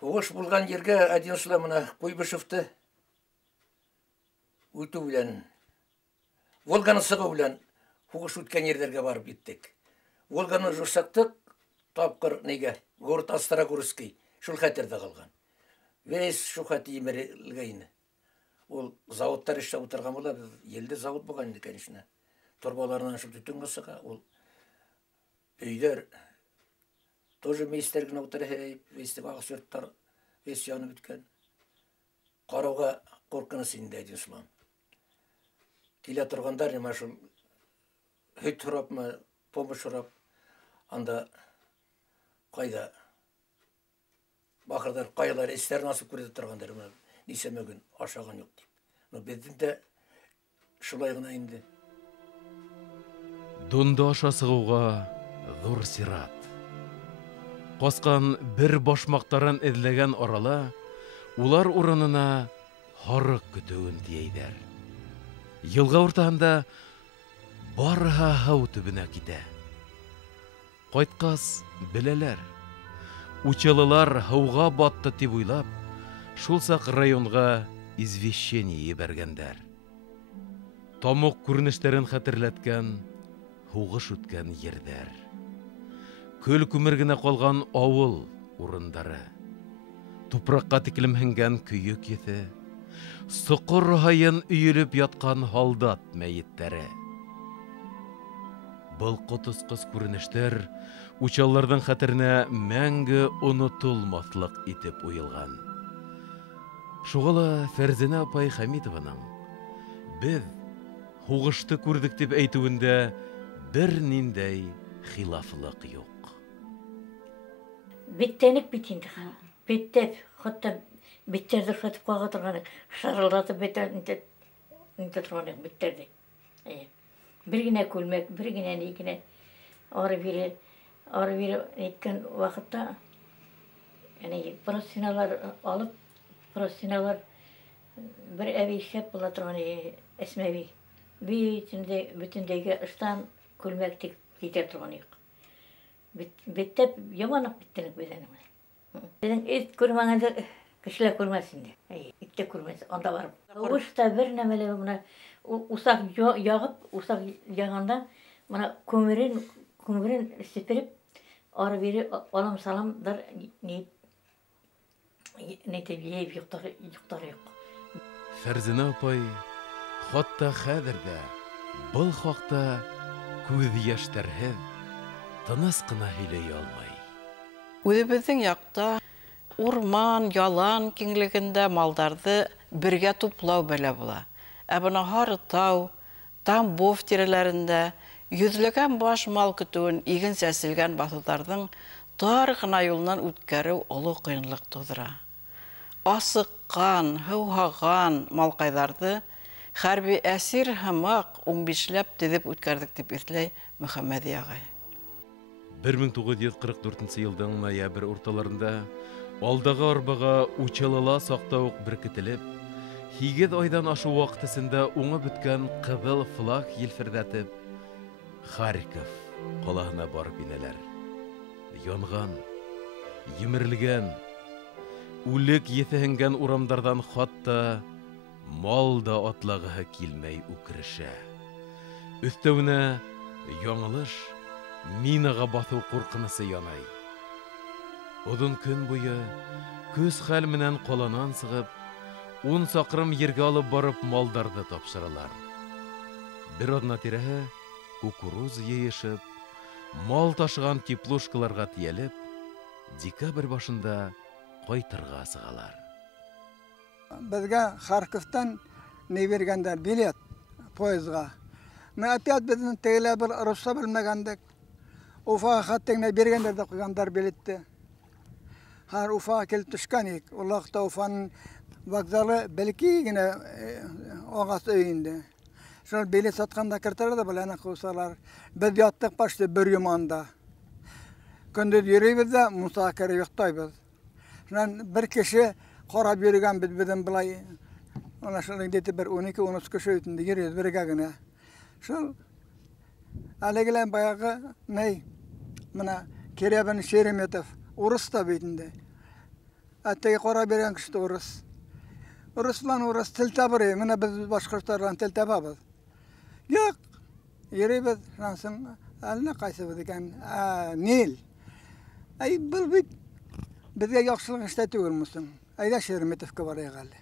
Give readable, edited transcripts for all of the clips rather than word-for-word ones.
Хугыш булган җиргә один шламына Куйбышевты үтү белән, Волганы сыгу белән хугыш үткән җирләргә барып җиттек. Волганы журсактык, тапкыр нигә, город Острогорский, шул хәтердә калган. Весь шу хәти имерелгәйне. Ул заводтар эшләп утырган була, елде завод булган иде, конечно. Торбаларынан шул төтен сыга, ул өйләр тоже мейстер генә утыра, вестек агысырттар, весь янып беткән. Карауга куркыныч инде дисәм. Килә торгандар нема шул һөт сорапмы, помощь сорап, анда кайда бахырдар кайлар эстәрен асып күрә торгандар, нисәмәгән ашаган юк дип. Но бездә дә шулай гына инде. Дунда аша сыгуга зур сират. Каскан бер башмактарын эзләгән арала, улар урынына харык көтүен тиейдер. Елга уртаһында барха һау төбенә китә. Кайткас беләләр. Учалылар һауга батты дип уйлап, шул сак районга извещение ебәргәндәр. Тамук күренешләрен хәтерләткән, хугыш үткән җирдәр. Көл күмер генә калган авыл урындары. Тупракка тиклем һиңгән көйек еθε. Соқыр һайын өйелеп яткан солдат мәйеттәре. Был котыскыз күренештәр учалларның хәтеренә мәңге онытылмаслык итеп уелган. Шугала Фәрзинә апай Хәмитованың без хугышты күрдек дип әйтүендә бер ниндәй хилафлык юк. Биттенек битинде ха. Биттеп, хатта биттерде хатып кага торган, шарылдатып бетенде торган биттерде. Бер генә күлмәк, бер генә никенә ары бире әйткән вакытта, яни профессионаллар алып, профессионаллар бер әвишәп була торган әсмәви. Бүтендәге ыштан күлмәк тик китә торган юк. Биттеп яманып биттенек безнең. Безнең эт күрмәгәндә кешеләр күрмәс инде. Итте күрмәс, анда барып. Ушта бер нәмәле менә усак ягып, усак яганда менә көмерен сепереп ары бире алам саламдар ни дип йеп юктар юк. Фәрзинә апай хатта хәзердә был хакта күз яшьтәрһез тыныс кына һөйләй алмый. Үзебезнең якта урман, ялан киңлегендә малдарды бергә туплау белә була. Ә бына Һарытау, Тамбов тирәләрендә йөзләгән баш мал көтүен иген сәселгән басуларның тар гына юлдан үткәрү олы кыенлык тудыра. Асыккан, һауган малкайларды хәрби әсир һәмак 15ләп тезеп үткәрдек дип исләй Мөхәммәди агай. 1944 елның ноябрь урталарында алдагы арбага учалыла сактаук беркетелеп, 8 айдан ашу вакытысында уңып беткән кызыл флаг елфердәтеп Харьков калаһына барып инәләр. Янган, йимерлгән, үлек ефеһенгән урамдардан хатта мал да атлагыһы килмәй үкерешә. Өстәвенә яңылыш минага басу куркынысы янай. Озын көн буе көз хәл менән каланан сыгып, 10 сакрым ергә алып барып малдарды тапшыралар. Бер адна тирәһе кукуруз йыешып, мал ташыган теплушкаларга тиялеп, декабрь башында кайтырга сыгалар. Безгә Харьковтан не бергәндәр билет поездга. Мен опять безнең тегеләр бер русча белмәгәндек. Уфа хаттыңны бергәндәр дә куйгандар билетте. Һәр Уфа килеп төшкән ик. Уллакта Уфаның вокзалы бәлки генә агас өйендә. Шул билет сатканда кертәләр дә белән кусалар. Без яттык пашты бер юманда. Көндез йөрибез дә мусакир юктайбыз. Шуннан бер кеше карап йөргән бездән булай. Ана шулай дип бер 12-13 кеше үтендә йөрибез бергә генә. Шул әлегеләр баягы ней менә Керебин Шереметов урыс та бит инде. Әттеге қора берген кішті ұрыс. Ұрыслан ұрыс тіл табыры, міне біз башқұрттардан тіл табабыз. Yok, yeri biz şansın eline kaysı ekan, Nil. Ay bu bizge yaxşılık işte tügülmüşsün. Ayda Şeremetovga baraya geldi.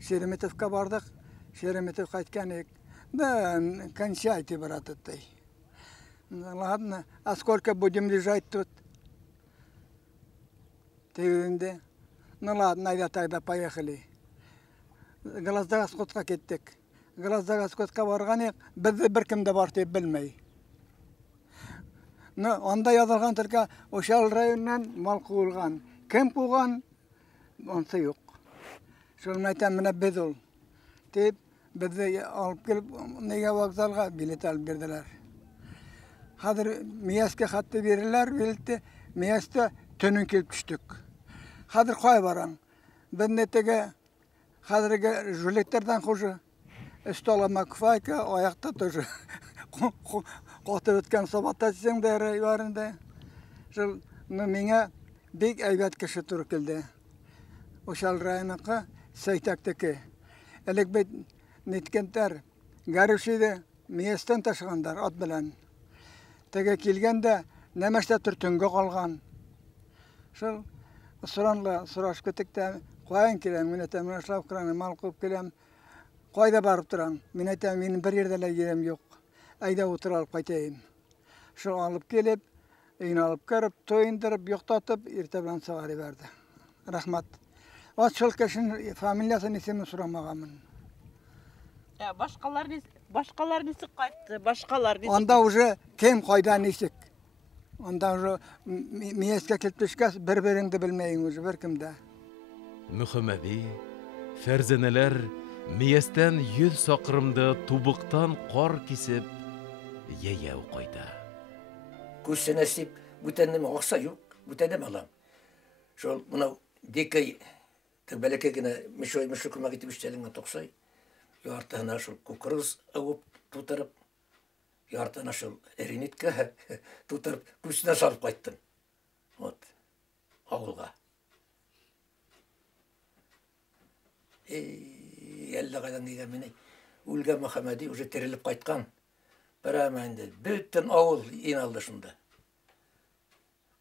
Şeremetovga bardık. Şeremetov qaytkanik. Да, кончайте, брат, этой. Ладно, а сколько будем лежать тут? Тегінде. Ну ладно, айда тогда поехали. Глаздага скотқа кеттік. Глаздага скотқа барғанек, бізді бір кімді бар деп білмей. Онда язылған түркі Ошал районынан мал қуылған. Кім қуған? Онсы жоқ. Шолын айтам, міне біз ол. Деп, бізді алып келіп, неге вокзалға билет алып берділер. Қазір Мияске хатты берілер, билетті. Миясты түнін келіп түштік. Қазір қой барам. Біз нетеге қазіргі жүлектерден қожы. Üstü makfayka, ayakta тоже. Qo'tib o'tgan sabotajsang deri yuvarında. Şu menga bek aybat kishi tur keldi. O'shal rayonqa Saytakdagi. Elek bet netkentar garishida miyasdan tashg'anlar ot bilan. Tega kelganda namashda turtunga qolgan. Şu so'rashib ketdik-da, qo'ying kelam, men aytaman, ishlab qilani, mal qilib kelam. Qayda barıp duran. Men aytam, menin bir yerdeler yerim yok. Ayda oturalım qaytayım. Şu alıp gelip, eyni alıp karıp, toyundurıp, yoqtatıp, erta bilan sağarı verdi. Rahmat. O çolkaşın familyasını ismini soramağamın. Ya başkalar nesi qaytdı? Başkalar nesi? Onda уже kim qayda nesik. Onda уже miyeske kelip düşkes bir-birini bilmeyin уже bir kimde. Muhammadi, Ferzeneler Miyes'ten 100 saqırımda tubuktan qor kesip, yeyev koyda. Көшсен әсіп, бүтәнім оқса жоқ, бүтәнім алам. Шол, мұнау, декай, бәлекегіне мүші күмақ етіп іштеліңі тоқсай, яртығына шол көкіріз ауып тұтырып, яртығына шол әрінетке тұтырып, көшсіне салып қайттым. Вот, ауылға. Әлі қайдан деген мені, Өлге Мұхаммади уже теріліп қайтқан. Бір әмәнді, бүттін ауыл ең алды шында.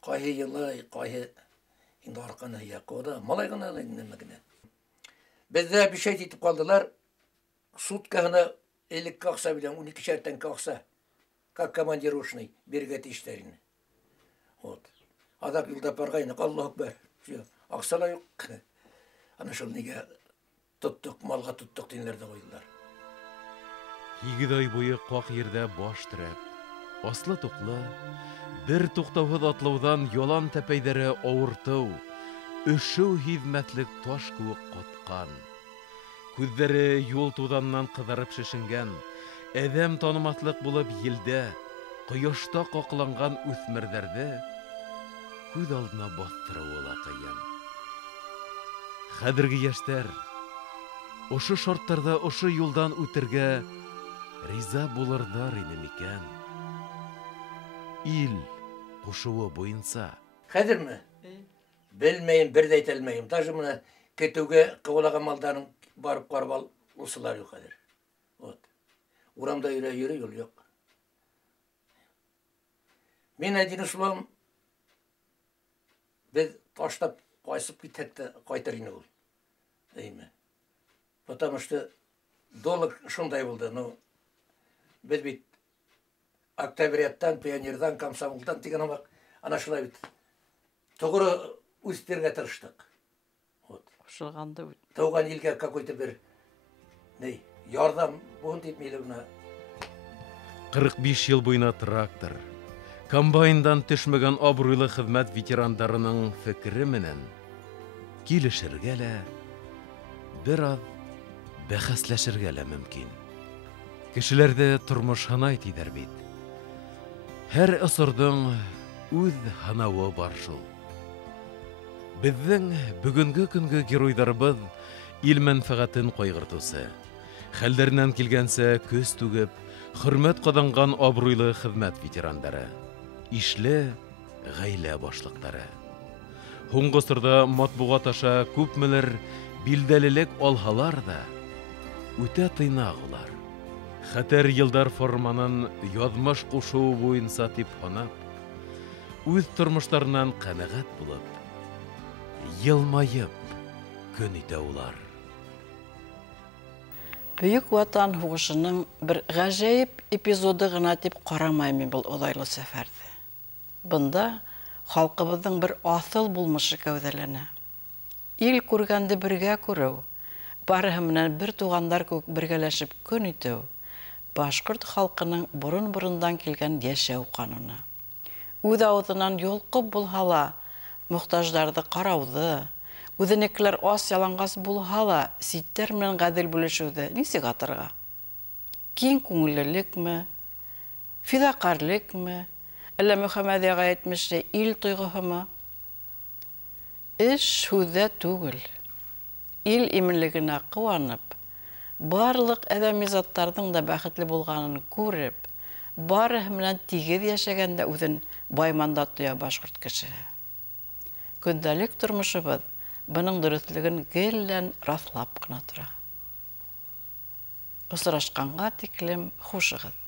Қайы елай, қайы енді арқаны яқода, малайғына немегіне. Бізде бір şey етіп қалдылар, суткағына 50 қақса білен, 12 шәрттен қақса, как командировочный, бергеті іштеріне. Вот. Адап елдап барғайны, Аллах бар. Ақсала жоқ. Ана шыл неге тұттық, малға тұттық дейінлерді қойдылар. 2 ай бойы қақ ерде баш тіреп, аслы тұқлы, бір тоқтауыз атлаудан yolан тәпейдері ауыртау, үшіу хизмәтлік таш көк қотқан. Күздері yol туданнан қыдарып шешінген, әдәм таныматлық болып елде, құйышта қақыланған үсмірдерді, күз алдына бастыру ола қиын. Қадіргі яштар, Ошы шарттарда ошы юлдан үтірге риза болардар ине мекен. Ил қошуы бойынса. Қадір ме? Білмейім, бірді айталмайым. Даже мұна кетуге қығылаған малдарын барып қарбал ұсылар yok қадір. Вот. Урамда үйрі yol yok. Мен әден ұсылам, біз таштап қайсып кетекті қайтарыны ол. Дейме. Потому что долг шундай болды. Ну, біз бит октябряттан, пионердан, комсомолдан деген амақ ана шылай бит. Тұғыры өстерге тырыштық. Вот. Шылғанды. Туған елге какой-то бір ярдам болын деп мейлігіна. 45 ел бойына трактор, комбайндан түшмеген абыройлы хызмәт ветерандарының фікірі менен келішіргелі, бір аз бәхәсләшергәлі мөмкин. Кешеләрдә тормыш ханай тидер бит. Һәр асырдың үз ханавы бар шул. Безнең бүгенге көнгә геройдарыбыз ил мәнфәгатен кайгыртусы, хәлләреннән килгәнсә көз түгеп, хөрмәт каданган абруйлы хезмәт ветерандары, ишле гаилә башлыклары. Һуңгы сырда матбугат аша күпмелер билдәлелек алһалар да, үтә тыйнак улар. Хәтер йылдар форманын язмыш кушуы буенса тип һанап, үз тормышларынан канәгать булып, йылмайып көн итә улар. Бөек Ватан һугышының бер гаҗәеп эпизоды гына дип карамаймын был олайлы сәфәрде. Бында халкыбызның бер асыл булмышы гәүдәләнә. Ил күргәнде бергә күрү, барыһы менән бер тугандар күк бергәләшеп көн итү, башкорт халкының бурын-бурындан килгән яшәү кануны. Үз авызынан йолкып булһа ла, мохтажларны карауды, үзенекеләр ас ялангас булһа ла, ситтәр менән гадел бүлешүде нисек атырга? Киң күңеллелекме, фидакарлекме, әллә Мөхәммәдгә әйтмешчә ил тойгыһымы? Эш һүздә түгел. Ил иминлегенә куанып, барлык әдәми заттарның да бәхетле булганын күреп, барыһы менән тигез яшәгәндә үзен байманда тоя башкорт кеше. Көндәлек тормышыбыз буның дөрестлеген геллән раслап кына тора. Осрашканга тиклем хушыгыз.